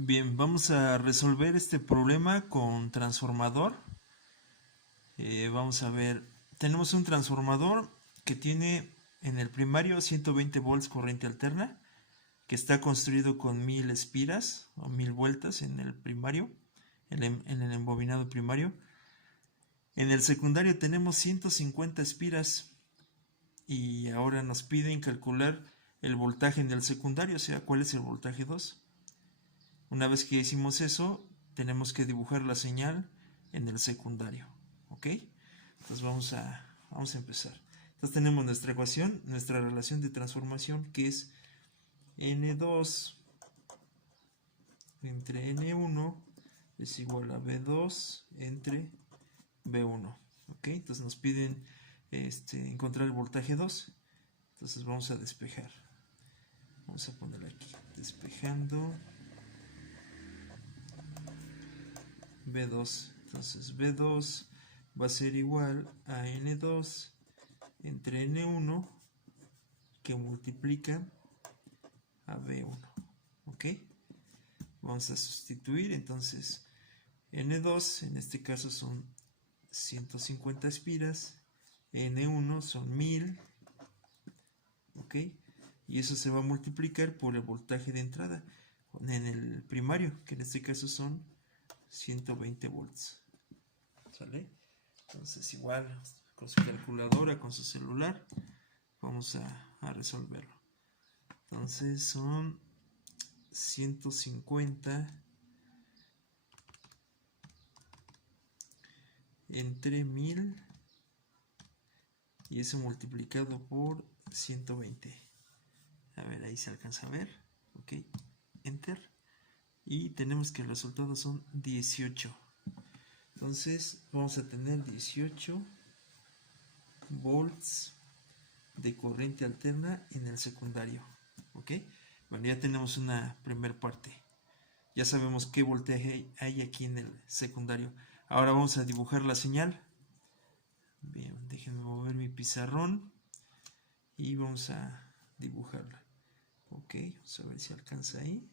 Bien, vamos a resolver este problema con transformador. Vamos a ver, tenemos un transformador que tiene en el primario 120 volts corriente alterna, que está construido con 1000 espiras o 1000 vueltas en el primario, en el embobinado primario. En el secundario tenemos 150 espiras y ahora nos piden calcular el voltaje en el secundario, o sea, cuál es el voltaje 2. Una vez que hicimos eso, tenemos que dibujar la señal en el secundario. ¿Ok? Entonces vamos a empezar. Entonces tenemos nuestra ecuación, nuestra relación de transformación, que es N2 entre N1 es igual a B2 entre B1. ¿Ok? Entonces nos piden encontrar el voltaje 2. Entonces vamos a despejar. Vamos a poner aquí, despejando B2. Entonces B2 va a ser igual a N2 entre N1 que multiplica a B1. ¿Ok? Vamos a sustituir. Entonces N2 en este caso son 150 espiras, N1 son 1000. ¿Ok? Y eso se va a multiplicar por el voltaje de entrada en el primario, que en este caso son 120 volts. ¿Sale? Entonces igual con su calculadora, con su celular, vamos a resolverlo. Entonces son 150 entre 1000 y eso multiplicado por 120. A ver, ahí se alcanza a ver. Ok, enter. Y tenemos que el resultado son 18. Entonces vamos a tener 18 volts de corriente alterna en el secundario. ¿Ok? Bueno, ya tenemos una primera parte. Ya sabemos qué voltaje hay aquí en el secundario. Ahora vamos a dibujar la señal. Bien, déjenme mover mi pizarrón y vamos a dibujarla. Ok, vamos a ver si alcanza ahí.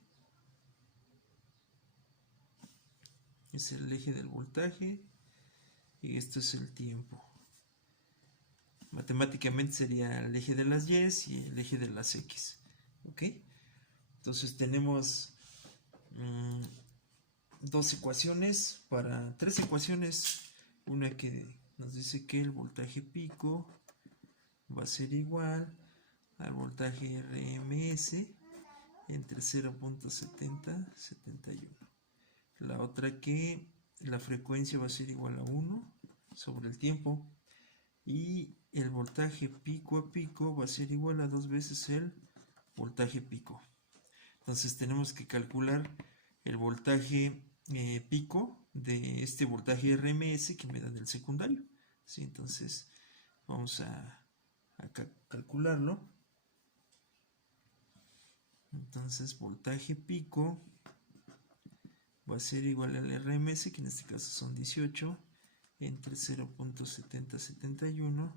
Es el eje del voltaje y esto es el tiempo. Matemáticamente sería el eje de las Y y el eje de las X. ¿Ok? Entonces tenemos tres ecuaciones. Una que nos dice que el voltaje pico va a ser igual al voltaje RMS entre 0.70 y 71. La otra que la frecuencia va a ser igual a 1 sobre el tiempo. Y el voltaje pico a pico va a ser igual a 2 veces el voltaje pico. Entonces tenemos que calcular el voltaje pico de este voltaje RMS que me da en el secundario. ¿Sí? Entonces vamos a calcularlo. Entonces voltaje pico va a ser igual al RMS, que en este caso son 18, entre 0.7071.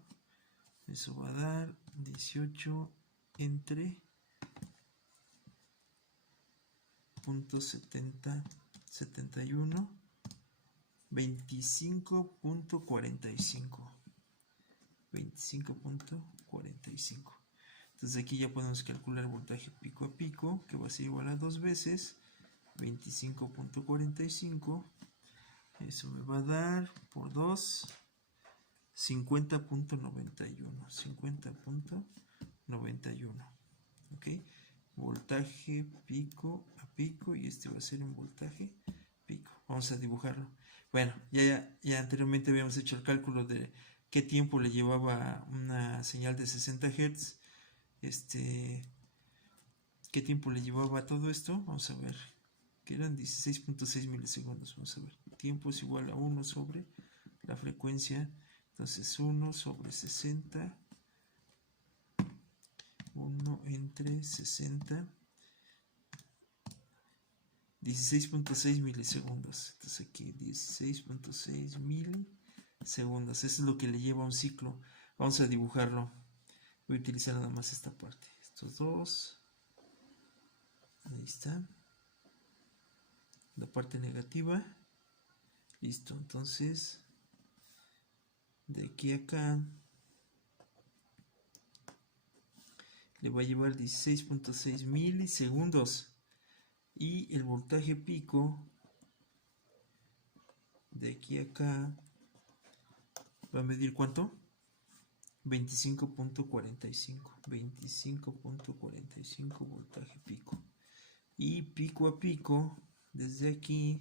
Eso va a dar 18 entre 0.7071, 25.45. 25.45. Entonces aquí ya podemos calcular el voltaje pico a pico, que va a ser igual a 2 veces 25.45. Eso me va a dar por 2 50.91. 50.91. ¿Ok? Voltaje pico a pico y este va a ser un voltaje pico. Vamos a dibujarlo. Bueno, ya anteriormente habíamos hecho el cálculo de qué tiempo le llevaba una señal de 60 Hz. ¿Qué tiempo le llevaba todo esto? Vamos a ver. Que eran 16.6 milisegundos. Vamos a ver. Tiempo es igual a 1 sobre la frecuencia. Entonces 1 sobre 60. 1 entre 60. 16.6 milisegundos. Entonces aquí 16.6 milisegundos. Eso es lo que le lleva a un ciclo. Vamos a dibujarlo. Voy a utilizar nada más esta parte. Estos dos. Ahí está. la parte negativa. Listo, entonces de aquí a acá le va a llevar 16.6 milisegundos. Y el voltaje pico de aquí a acá va a medir ¿cuánto? 25.45 voltaje pico. Y pico a pico, desde aquí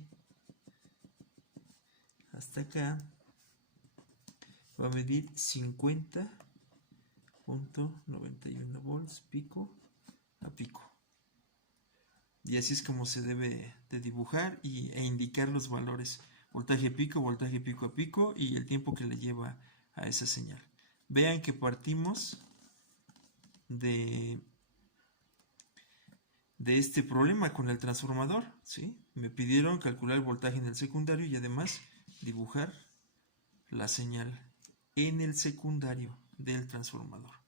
hasta acá, va a medir 50.91 volts pico a pico. Y así es como se debe de dibujar e indicar los valores. Voltaje pico a pico y el tiempo que le lleva a esa señal. Vean que partimos de este problema con el transformador, ¿sí? Me pidieron calcular el voltaje en el secundario y además dibujar la señal en el secundario del transformador.